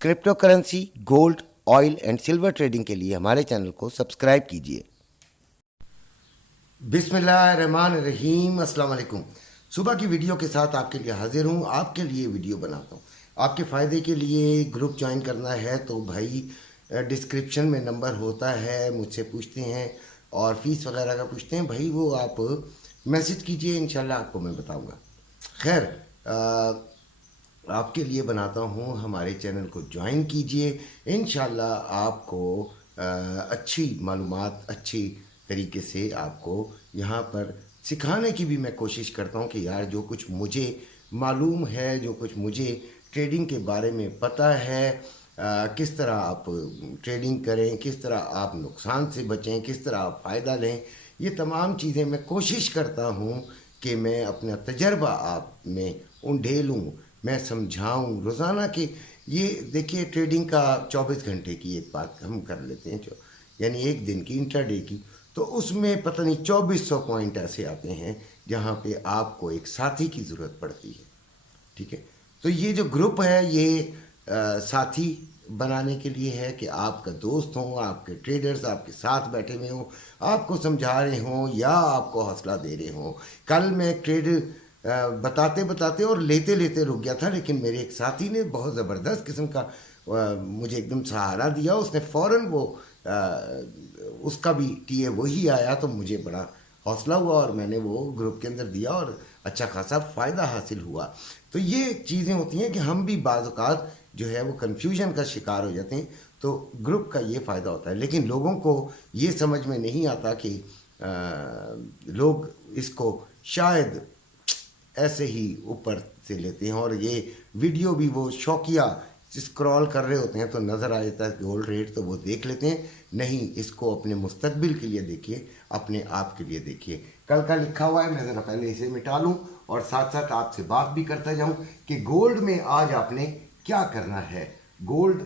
Crypto currency, gold, oil and silver trading के लिए हमारे चैनल को सब्सक्राइब कीजिए। बिस्मिल्लाहिर्रहमानिर्रहीम, अस्सलाम वालेकुम। सुबह की वीडियो के साथ आपके लिए हाजिर हूँ। आपके लिए वीडियो बनाता हूँ, आपके फ़ायदे के लिए। ग्रुप ज्वाइन करना है तो भाई डिस्क्रिप्शन में नंबर होता है, मुझसे पूछते हैं और फीस वगैरह का पूछते हैं भाई, वो आप मैसेज कीजिए, इंशाल्लाह आपको मैं बताऊँगा। खैर, आपके लिए बनाता हूँ, हमारे चैनल को ज्वाइन कीजिए। इंशाल्लाह आपको अच्छी मालूमात अच्छी तरीके से आपको यहाँ पर सिखाने की भी मैं कोशिश करता हूँ कि यार जो कुछ मुझे मालूम है, जो कुछ मुझे ट्रेडिंग के बारे में पता है, किस तरह आप ट्रेडिंग करें, किस तरह आप नुकसान से बचें, किस तरह आप फ़ायदा लें, ये तमाम चीज़ें मैं कोशिश करता हूँ कि मैं अपना तजर्बा आप में उंडेलूँ, मैं समझाऊँ रोज़ाना कि ये देखिए ट्रेडिंग का 24 घंटे की एक बात हम कर लेते हैं, जो यानी एक दिन की इंट्राडे की, तो उसमें पता नहीं 2400 पॉइंट ऐसे आते हैं जहाँ पे आपको एक साथी की ज़रूरत पड़ती है। ठीक है, तो ये जो ग्रुप है ये साथी बनाने के लिए है कि आपका दोस्त हो, आपके ट्रेडर्स आपके साथ बैठे हुए हों, आपको समझा रहे हों या आपको हौसला दे रहे हों। कल मैं ट्रेड बताते बताते और लेते लेते रुक गया था, लेकिन मेरे एक साथी ने बहुत ज़बरदस्त किस्म का मुझे एकदम सहारा दिया। उसने फ़ौरन वो उसका भी टीए वही आया, तो मुझे बड़ा हौसला हुआ और मैंने वो ग्रुप के अंदर दिया और अच्छा खासा फ़ायदा हासिल हुआ। तो ये चीज़ें होती हैं कि हम भी बाज़ औक़ात जो है वो कन्फ्यूजन का शिकार हो जाते हैं, तो ग्रुप का ये फ़ायदा होता है। लेकिन लोगों को ये समझ में नहीं आता कि लोग इसको शायद ऐसे ही ऊपर से लेते हैं और ये वीडियो भी वो शौकिया स्क्रॉल कर रहे होते हैं तो नज़र आ जाता है गोल्ड रेट, तो वो देख लेते हैं। नहीं, इसको अपने मुस्तकबिल के लिए देखिए, अपने आप के लिए देखिए। कल का लिखा हुआ है, मैं ज़रा पहले इसे मिटा लूँ और साथ साथ आपसे बात भी करता जाऊँ कि गोल्ड में आज आपने क्या करना है। गोल्ड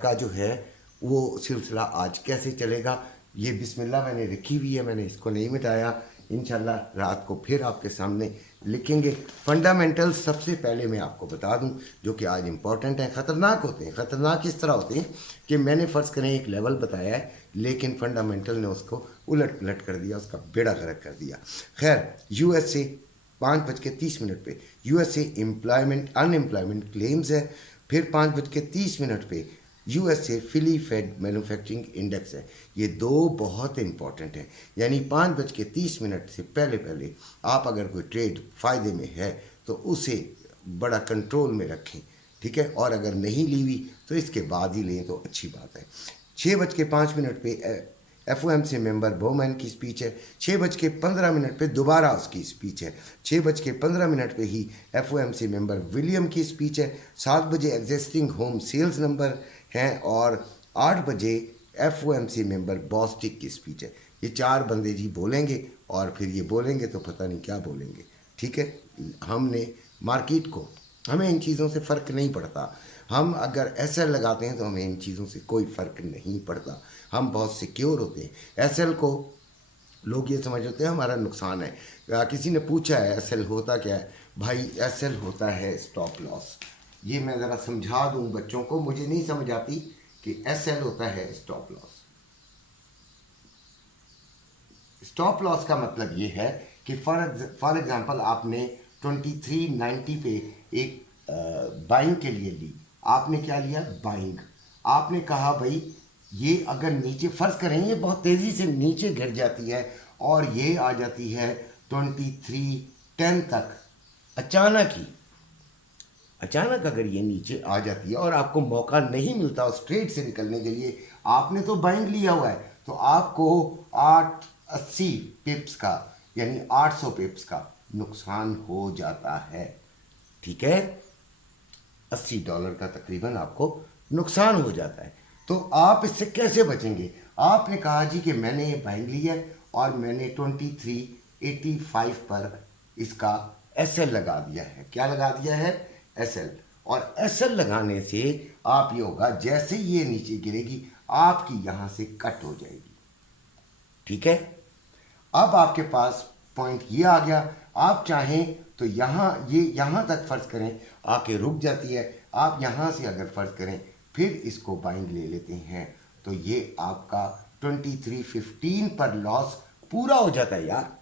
का जो है वो सिलसिला आज कैसे चलेगा, ये बिस्मिल्लाह मैंने लिखी हुई है, मैंने इसको नहीं मिटाया। इंशाल्लाह रात को फिर आपके सामने लिखेंगे। फंडामेंटल्स सबसे पहले मैं आपको बता दूं जो कि आज इंपॉर्टेंट हैं। ख़तरनाक होते हैं। ख़तरनाक इस तरह होते हैं कि मैंने फ़र्ज़ करें एक लेवल बताया है, लेकिन फंडामेंटल ने उसको उलट पलट कर दिया, उसका बेड़ा गर्क कर दिया। खैर, यूएसए 5:30 पे यूएसए एम्प्लॉयमेंट अनएम्प्लॉयमेंट क्लेम्स है। फिर 5:30 पे यूएसए फिली फेड मैन्युफैक्चरिंग इंडेक्स है। ये दो बहुत इंपॉर्टेंट हैं, यानी 5:30 से पहले पहले आप अगर कोई ट्रेड फ़ायदे में है तो उसे बड़ा कंट्रोल में रखें। ठीक है, और अगर नहीं ली हुई तो इसके बाद ही लें तो अच्छी बात है। 6:05 पे एफओएमसी मेंबर बोमैन की स्पीच है। 6:15 पे दोबारा उसकी स्पीच है। 6:15 पे ही एफओएमसी मेंबर विलियम की स्पीच है। 7 बजे एग्जिस्टिंग होम सेल्स नंबर हैं और 8 बजे एफओएमसी मेंबर बॉस्टिक की स्पीच है। ये चार बंदे जी बोलेंगे और फिर ये बोलेंगे तो पता नहीं क्या बोलेंगे। ठीक है, हमने मार्केट को, हमें इन चीज़ों से फ़र्क नहीं पड़ता। हम अगर एसएल लगाते हैं तो हमें इन चीज़ों से कोई फ़र्क नहीं पड़ता, हम बहुत सिक्योर होते हैं। एसएल को लोग ये समझ होते हैं हमारा नुकसान है। किसी ने पूछा है एसएल होता क्या है, भाई एसएल होता है स्टॉप लॉस। ये मैं ज़रा समझा दूं बच्चों को, मुझे नहीं समझ आती कि एसएल होता है स्टॉप लॉस। स्टॉप लॉस का मतलब ये है कि फॉर एग्जांपल आपने 2390 पे एक बाइंग के लिए ली, आपने क्या लिया, बाइंग। आपने कहा भाई ये अगर नीचे, फर्ज करें ये बहुत तेज़ी से नीचे गिर जाती है और ये आ जाती है 2310 तक, अचानक अगर ये नीचे आ जाती है और आपको मौका नहीं मिलता उस ट्रेड से निकलने के लिए, आपने तो बाइंग लिया हुआ है, तो आपको 880 पिप्स का यानी 800 पिप्स का नुकसान हो जाता है। ठीक है, $80 का तकरीबन आपको नुकसान हो जाता है। तो आप इससे कैसे बचेंगे? आपने कहा जी कि मैंने ये बाइंग ली है और मैंने 2385 पर इसका एसएल लगा दिया है। क्या लगा दिया है? एसएल। और एसएल लगाने से आप ये होगा, जैसे ये नीचे गिरेगी आपकी यहां से कट हो जाएगी। ठीक है, अब आपके पास पॉइंट ये आ गया, आप चाहें तो यहाँ ये यहाँ तक फर्ज करें आके रुक जाती है, आप यहाँ से अगर फ़र्ज करें फिर इसको बाइंग ले लेते हैं तो ये आपका 23.15 पर लॉस पूरा हो जाता है यार।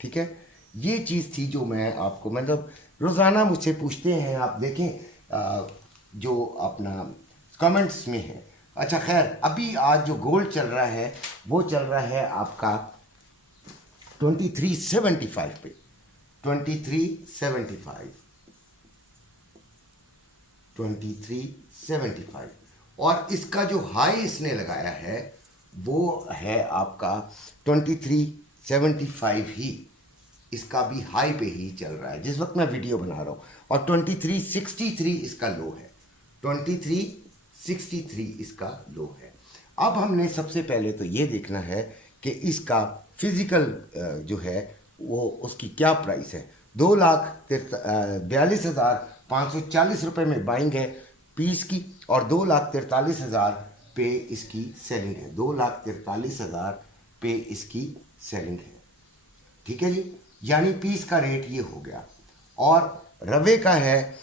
ठीक है, ये चीज़ थी जो मैं आपको, मतलब रोज़ाना मुझसे पूछते हैं, आप देखें जो अपना कमेंट्स में है। अच्छा खैर, अभी आज जो गोल्ड चल रहा है वो चल रहा है आपका 2375 पे, 2375, 2375, और इसका जो हाई इसने लगाया है वो है आपका 2375 ही, इसका भी हाई पे ही चल रहा है जिस वक्त मैं वीडियो बना रहा हूँ, और 2363 इसका लो है, 2363 इसका लो है। अब हमने सबसे पहले तो ये देखना है कि इसका फिजिकल जो है वो उसकी क्या प्राइस है। 2,42,540 रुपये में बाइंग है पीस की, और 2,43,000 पे इसकी सेलिंग है, 2,43,000 पे इसकी सेलिंग है। ठीक है जी, यानी पीस का रेट ये हो गया। और रवे का है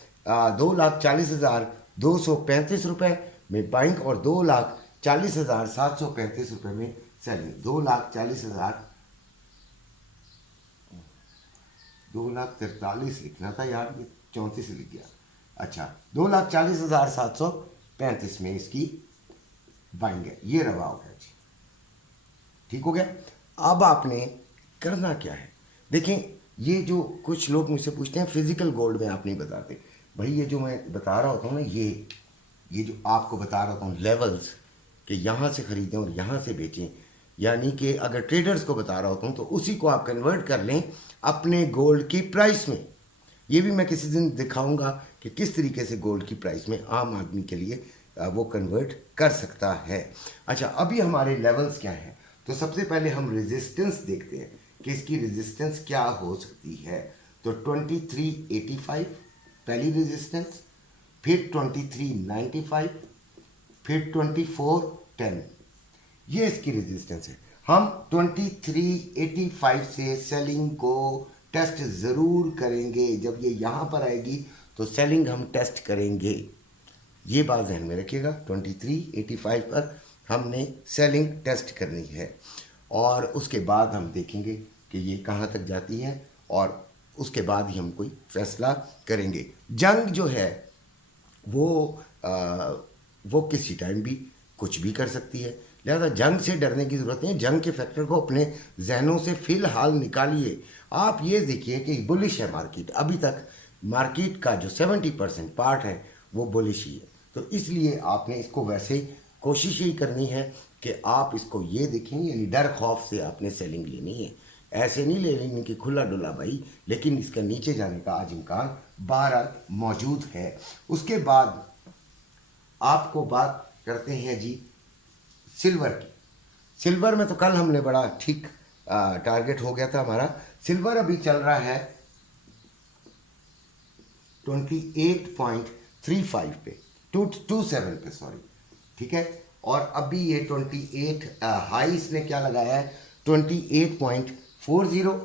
2,40,235 रुपये में बाइंग और 2,40,735 रुपये में सेलिंग। 2,43,000 लिखना था यार, ये 34 लिख गया। अच्छा, 2,40,735 में इसकी बाइंग है, ये रवा हो गया जी। ठीक हो गया। अब आपने करना क्या है, देखें, ये जो कुछ लोग मुझसे पूछते हैं फिजिकल गोल्ड में आप नहीं बताते भाई, ये जो मैं बता रहा होता हूँ ना, ये जो आपको बता रहा हूँ लेवल्स कि यहाँ से ख़रीदें और यहाँ से बेचें, यानी कि अगर ट्रेडर्स को बता रहा होता हूँ तो उसी को आप कन्वर्ट कर लें अपने गोल्ड की प्राइस में। ये भी मैं किसी दिन दिखाऊंगा कि किस तरीके से गोल्ड की प्राइस में आम आदमी के लिए वो कन्वर्ट कर सकता है। अच्छा, अभी हमारे लेवल्स क्या हैं, तो सबसे पहले हम रेजिस्टेंस देखते हैं कि इसकी रेजिस्टेंस क्या हो सकती है। तो 2385 पहली रेजिस्टेंस, फिर 2395, फिर 2410, ये इसकी रेजिस्टेंस है। हम 2385 से सेलिंग को टेस्ट ज़रूर करेंगे, जब ये यहाँ पर आएगी तो सेलिंग हम टेस्ट करेंगे, ये बात ध्यान में रखिएगा। 2385 पर हमने सेलिंग टेस्ट करनी है, और उसके बाद हम देखेंगे कि ये कहाँ तक जाती है, और उसके बाद ही हम कोई फैसला करेंगे। जंग जो है वो किसी टाइम भी कुछ भी कर सकती है, लिहाजा जंग से डरने की ज़रूरत नहीं है। जंग के फैक्टर को अपने जहनों से फ़िलहाल निकालिए। आप ये देखिए कि बुलिश है मार्केट, अभी तक मार्केट का जो 70% पार्ट है वो बुलिश ही है, तो इसलिए आपने इसको वैसे कोशिश ही करनी है कि आप इसको ये देखें, यानी डर खौफ से आपने सेलिंग लेनी है, ऐसे नहीं ले लेनी कि खुला डुला भाई, लेकिन इसका नीचे जाने का आज इम्कान बहरहाल मौजूद है। उसके बाद आपको बात करते हैं जी सिल्वर की। सिल्वर में तो कल हमने बड़ा ठीक टारगेट हो गया था हमारा। सिल्वर अभी चल रहा है 28.35 पे, 27 पे सॉरी, ठीक है। और अभी ये 28 हाई इसने क्या लगाया है 28.40,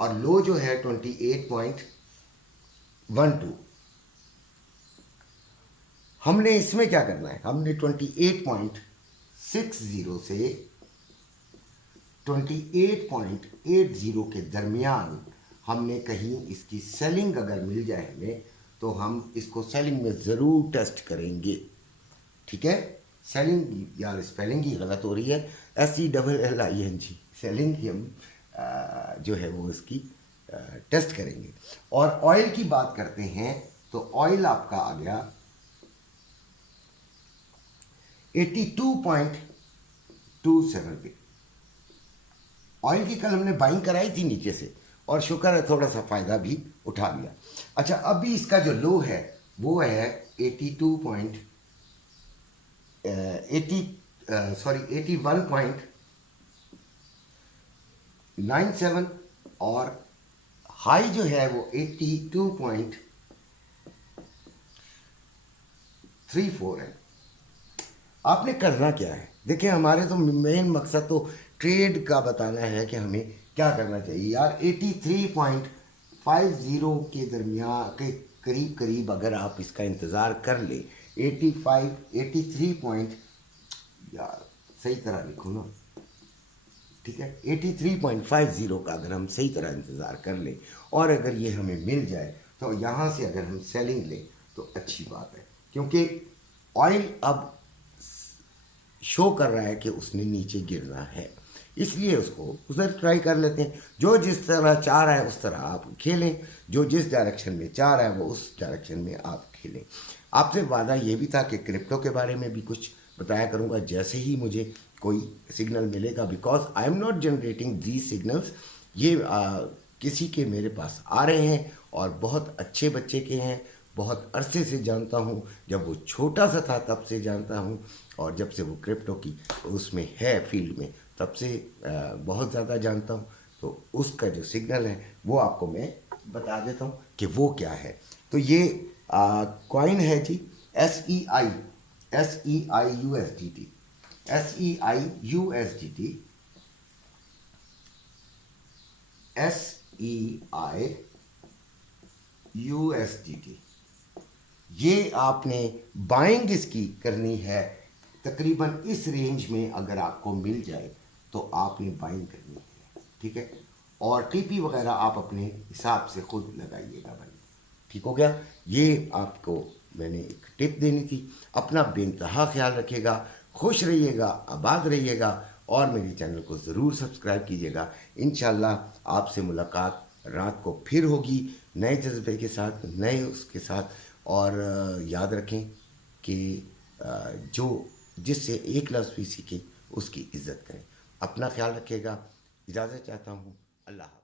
और लो जो है 28.12। हमने इसमें क्या करना है, हमने 28.60 से 28.80 के दरमियान हमने कहीं इसकी सेलिंग अगर मिल जाए हमें, तो हम इसको सेलिंग में ज़रूर टेस्ट करेंगे। ठीक है, सेलिंग, यार स्पेलिंग ही गलत हो रही है, SELLING, सेलिंग ही हम जो है वो इसकी टेस्ट करेंगे। और ऑयल की बात करते हैं तो ऑयल आपका आ गया 82.27 पे। ऑयल की कल हमने बाइंग कराई थी नीचे से, और शुक्र है थोड़ा सा फ़ायदा भी उठा लिया। अच्छा, अभी इसका जो लो है वो है 81.97, और हाई जो है वो 82.34 है। आपने करना क्या है, देखिए हमारे तो मेन मकसद तो ट्रेड का बताना है कि हमें क्या करना चाहिए यार। 83.50 के दरमियान के करीब करीब अगर आप इसका इंतज़ार कर ले 85 83 पॉइंट, यार सही तरह लिखो ना, ठीक है, 83.50 का अगर हम सही तरह इंतज़ार कर लें और अगर ये हमें मिल जाए तो यहाँ से अगर हम सेलिंग लें तो अच्छी बात है, क्योंकि ऑयल अब शो कर रहा है कि उसने नीचे गिरना है, इसलिए उसको उधर ट्राई कर लेते हैं। जो जिस तरह चाह रहा है उस तरह आप खेलें, जो जिस डायरेक्शन में चाह रहा है वो उस डायरेक्शन में आप खेलें। आपसे वादा ये भी था कि क्रिप्टो के बारे में भी कुछ बताया करूँगा जैसे ही मुझे कोई सिग्नल मिलेगा, because I am not generating these signals. ये किसी के मेरे पास आ रहे हैं और बहुत अच्छे बच्चे के हैं, बहुत अरसे से जानता हूँ, जब वो छोटा सा था तब से जानता हूँ, और जब से वो क्रिप्टो की उसमें है फील्ड में तब से बहुत ज़्यादा जानता हूँ। तो उसका जो सिग्नल है वो आपको मैं बता देता हूँ कि वो क्या है। तो ये कॉइन है जी, SEI USDT, SEI USDT, SEI USDT। ये आपने बाइंग इसकी करनी है तकरीबन इस रेंज में, अगर आपको मिल जाए तो आपने बाइंग करनी है, ठीक है। और टीपी वगैरह आप अपने हिसाब से खुद लगाइएगा भाई, ठीक हो गया। ये आपको मैंने एक टिप देनी थी। अपना बेइंतहा ख्याल रखिएगा, खुश रहिएगा, आबाद रहिएगा और मेरे चैनल को ज़रूर सब्सक्राइब कीजिएगा। इंशाल्लाह आपसे मुलाकात रात को फिर होगी नए जज्बे के साथ, नए उसके साथ। और याद रखें कि जो जिससे एक लफ्ज़ भी सीखे उसकी इज़्ज़त करें। अपना ख्याल रखिएगा, इजाज़त चाहता हूँ, अल्लाह।